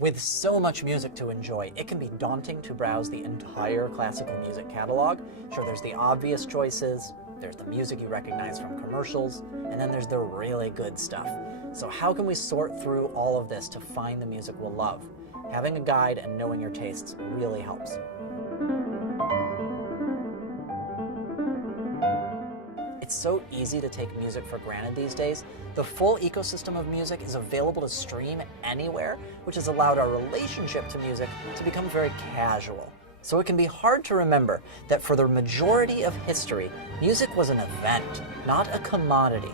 With so much music to enjoy, it can be daunting to browse the entire classical music catalog. Sure, there's the obvious choices, there's the music you recognize from commercials, and then there's the really good stuff. So how can we sort through all of this to find the music we'll love? Having a guide and knowing your tastes really helps. It's so easy to take music for granted these days. The full ecosystem of music is available to stream anywhere, which has allowed our relationship to music to become very casual. So it can be hard to remember that for the majority of history, music was an event, not a commodity.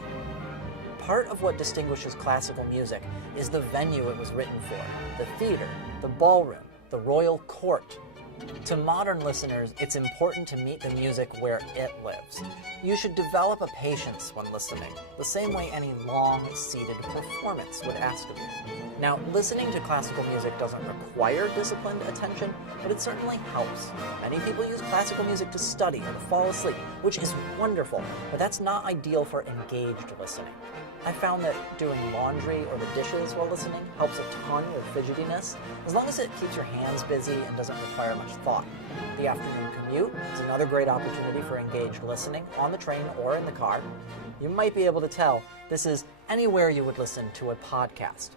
Part of what distinguishes classical music is the venue it was written for, the theater, the ballroom, the royal court. To modern listeners, it's important to meet the music where it lives. You should develop a patience when listening, the same way any long, seated performance would ask of you. Now, listening to classical music doesn't require disciplined attention, but it certainly helps. Many people use classical music to study or to fall asleep, which is wonderful, but that's not ideal for engaged listening. I found that doing laundry or the dishes while listening helps a ton with fidgetiness, as long as it keeps your hands busy and doesn't require much thought. The afternoon commute is another great opportunity for engaged listening on the train or in the car. You might be able to tell this is anywhere you would listen to a podcast.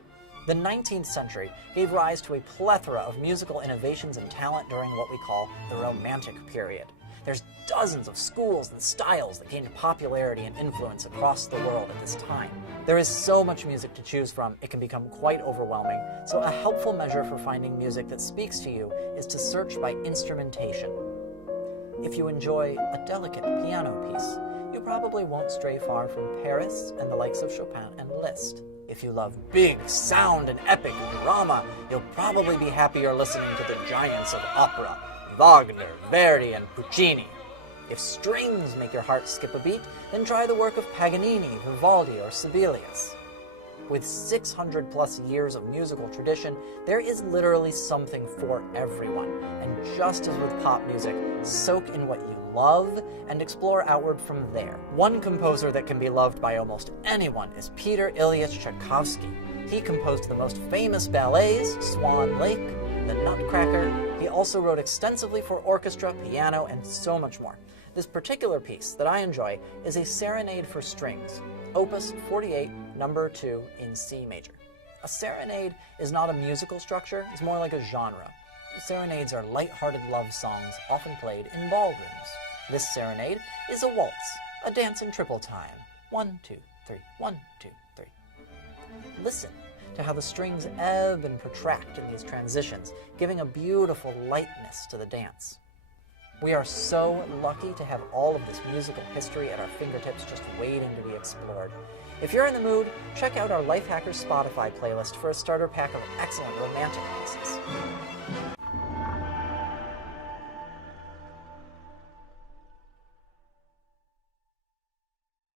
The 19th century gave rise to a plethora of musical innovations and talent during what we call the Romantic period. There's dozens of schools and styles that gained popularity and influence across the world at this time. There is so much music to choose from, it can become quite overwhelming, so a helpful measure for finding music that speaks to you is to search by instrumentation. If you enjoy a delicate piano piece, you probably won't stray far from Paris and the likes of Chopin and Liszt. If you love big sound and epic drama, you'll probably be happier listening to the giants of opera, Wagner, Verdi, and Puccini. If strings make your heart skip a beat, then try the work of Paganini, Vivaldi, or Sibelius. With 600 plus years of musical tradition, there is literally something for everyone. And just as with pop music, soak in what you love and explore outward from there. One composer that can be loved by almost anyone is Peter Ilyich Tchaikovsky. He composed the most famous ballets, Swan Lake, The Nutcracker. He also wrote extensively for orchestra, piano, and so much more. This particular piece that I enjoy is a serenade for strings, Opus 48, number 2 in C major. A serenade is not a musical structure, it's more like a genre. Serenades are light-hearted love songs often played in ballrooms. This serenade is a waltz, a dance in triple time. 1, 2, 3, 1, 2, 3. Listen to how the strings ebb and protract in these transitions, giving a beautiful lightness to the dance. We are so lucky to have all of this musical history at our fingertips just waiting to be explored. If you're in the mood, check out our Lifehacker Spotify playlist for a starter pack of excellent romantic pieces.